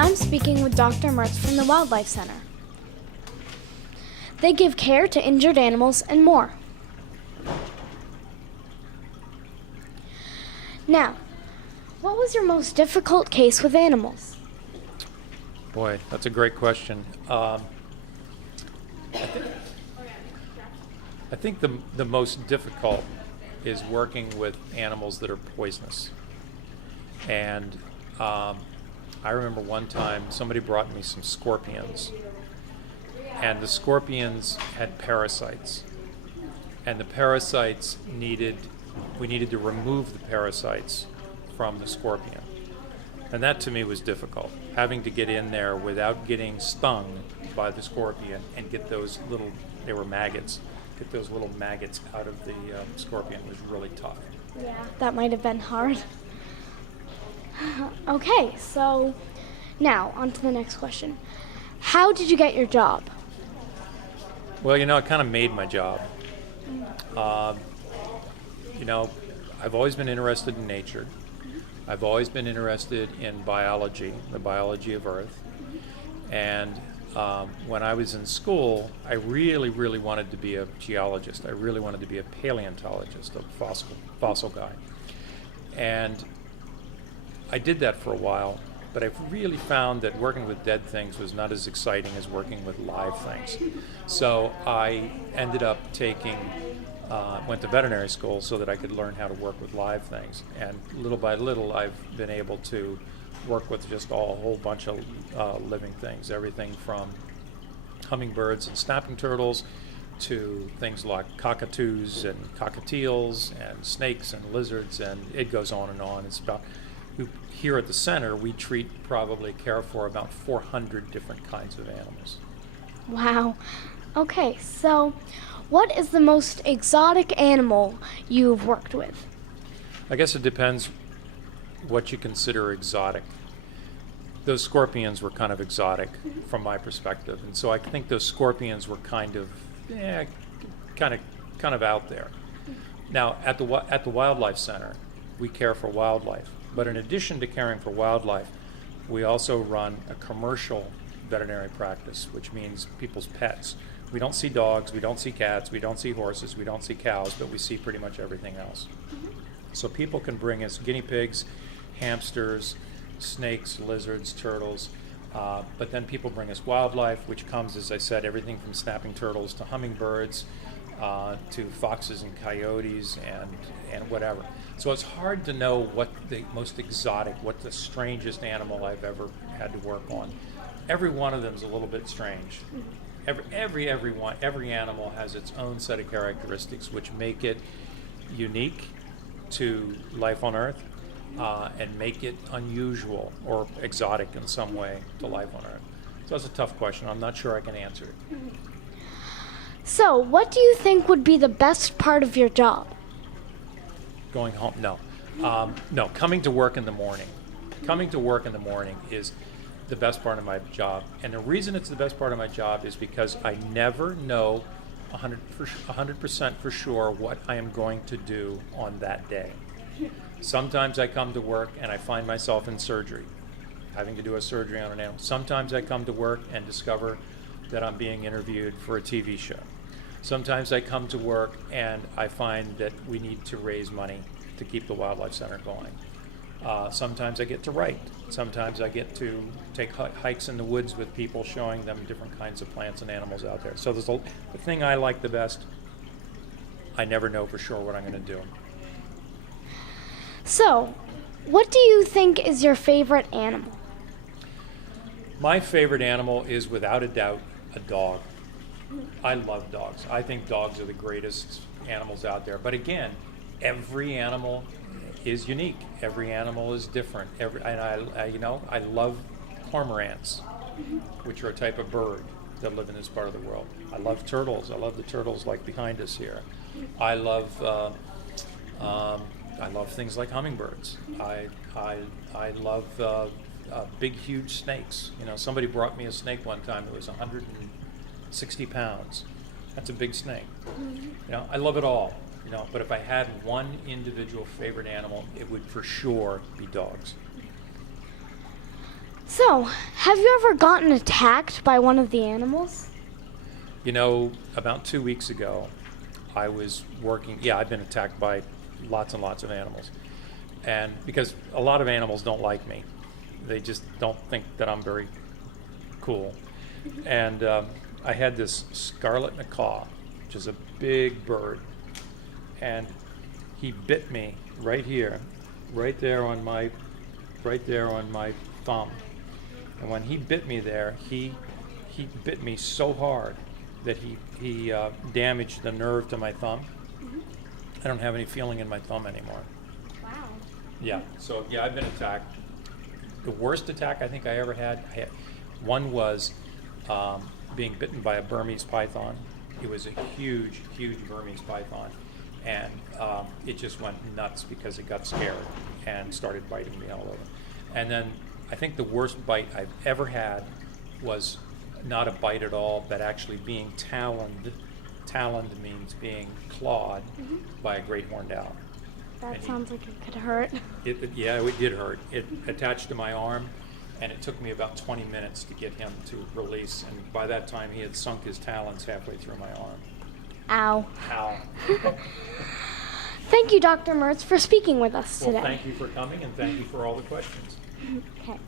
I'm speaking with Dr. Mertz from the Wildlife Center. They give care to injured animals and more. Now, what was your most difficult case with animals? Boy, that's a great question. I think the most difficult is working with animals that are poisonous. And I remember one time somebody brought me some scorpions, and the scorpions had parasites. And the parasites we needed to remove the parasites from the scorpion. And that to me was difficult, having to get in there without getting stung by the scorpion and get those little, they were maggots, get those little maggots out of the scorpion was really tough. Yeah, that might have been hard. Okay, so now on to the next question. How did you get your job? Well, it kind of made my job. I've always been interested in nature. I've always been interested in biology, the biology of Earth. And when I was in school, I really, really wanted to be a geologist. I really wanted to be a paleontologist, a fossil guy. And I did that for a while, but I've really found that working with dead things was not as exciting as working with live things. So I ended up went to veterinary school so that I could learn how to work with live things. And little by little, I've been able to work with just a whole bunch of living things, everything from hummingbirds and snapping turtles to things like cockatoos and cockatiels and snakes and lizards, and it goes on and on. It's about, here at the center, we care for about 400 different kinds of animals. Wow. Okay, so what is the most exotic animal you've worked with? I guess it depends what you consider exotic. Those scorpions were kind of exotic from my perspective, and so I think those scorpions were kind of out there. Now, at the Wildlife Center, we care for wildlife, but in addition to caring for wildlife, we also run a commercial veterinary practice, which means people's pets. We don't see dogs, we don't see cats, we don't see horses, we don't see cows, but we see pretty much everything else. So people can bring us guinea pigs, hamsters, snakes, lizards, turtles, but then people bring us wildlife, which comes, as I said, everything from snapping turtles to hummingbirds, to foxes and coyotes and whatever. So it's hard to know what the most exotic, what the strangest animal I've ever had to work on. Every one of them is a little bit strange. Every animal has its own set of characteristics which make it unique to life on Earth, and make it unusual or exotic in some way to life on Earth. So that's a tough question. I'm not sure I can answer it. So, what do you think would be the best part of your job? Going home? No. No, coming to work in the morning. Coming to work in the morning is the best part of my job. And the reason it's the best part of my job is because I never know 100% for sure what I am going to do on that day. Sometimes I come to work and I find myself in surgery, having to do a surgery on an animal. Sometimes I come to work and discover that I'm being interviewed for a TV show. Sometimes I come to work and I find that we need to raise money to keep the Wildlife Center going. Sometimes I get to write. Sometimes I get to take hikes in the woods with people, showing them different kinds of plants and animals out there. So the thing I like the best, I never know for sure what I'm going to do. So, what do you think is your favorite animal? My favorite animal is, without a doubt, a dog. I love dogs. I think dogs are the greatest animals out there. But again, every animal is unique. Every animal is different. I love cormorants, which are a type of bird that live in this part of the world. I love turtles. I love the turtles like behind us here. I love things like hummingbirds. I love big, huge snakes. Somebody brought me a snake one time that was 160 pounds. That's a big snake. I love it all. But if I had one individual favorite animal, it would for sure be dogs. So, have you ever gotten attacked by one of the animals? You know, about 2 weeks ago, I was working. Yeah, I've been attacked by lots and lots of animals. And because a lot of animals don't like me, they just don't think that I'm very cool. And I had this scarlet macaw, which is a big bird, and he bit me right here, right there on my thumb. And when he bit me there, he bit me so hard that he damaged the nerve to my thumb. I don't have any feeling in my thumb anymore. Wow. Yeah. So yeah, I've been attacked. The worst attack I think I ever had. One was being bitten by a Burmese python. It was a huge, huge Burmese python, and it just went nuts because it got scared and started biting me all over. And then I think the worst bite I've ever had was not a bite at all, but actually being taloned. Taloned means being clawed by a great horned owl. That sounds like it could hurt. Yeah, it did hurt. It attached to my arm, and it took me about 20 minutes to get him to release. And by that time, he had sunk his talons halfway through my arm. Ow. Ow. Thank you, Dr. Mertz, for speaking with us today. Well, thank you for coming, and thank you for all the questions. Okay.